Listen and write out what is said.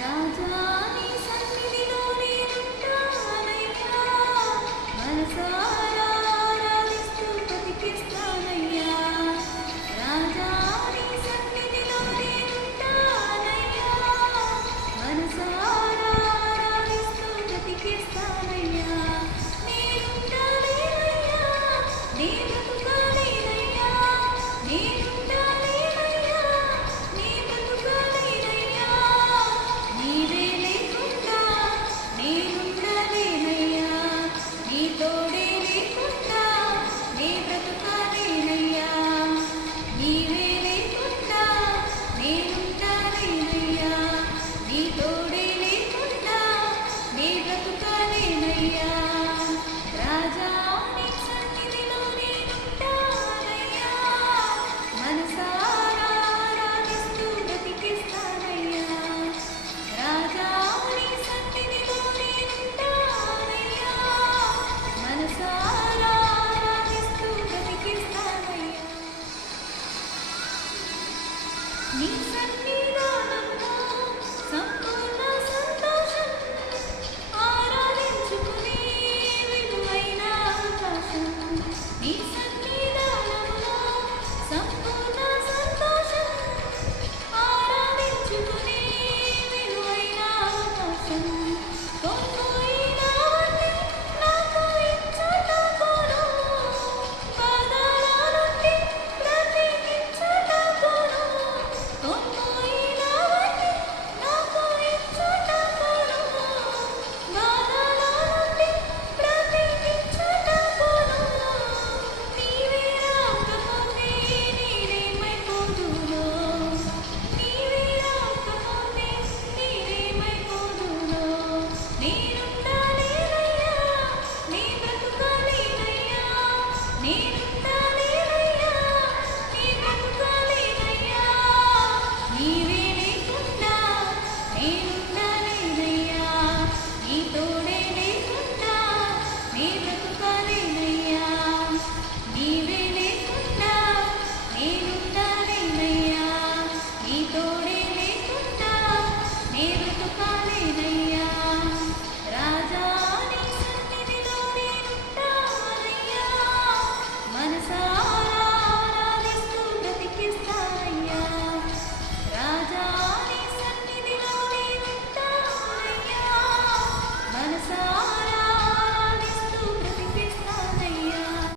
రాజా నీ సన్నిధిలో నేనుంటానయ్యా, మనసారా ఆరాధిస్తూ బ్రతికిస్తానయ్యా. రాజా నీ సన్నిధిలో నేనుంటానయ్యా, మనసారా ఆరాధిస్తూ బ్రతికిస్తానయ్యా. నేనుండాలేనయ్యా, నీ బ్రతుకాలేనయ్యా, నేనుండాలేనయ్యా, నీ బ్రతుకాలేనయ్యా. నీవే లేకుండా నేనుండలేనయ్యా, నీ తోడే లేకుండా నీ బ్రతుకాలేనయ్యా. నీవే లేకుండా నేనుండలేనయ్యా, నీ తోడే లేకుండా నీ బ్రతుకాలేనయ్యా. రాజా నీ సన్నిధిలో నేనుంటానయ్యా, మనసారా ఆరాధిస్తూ బ్రతికిస్తానయ్యా. రాజా నీ సన్నిధిలో నేనుంటానయ్యా, మనసారా ఆరాధిస్తూ బ్రతికిస్తానయ్యా. నీ సన్నిధిలో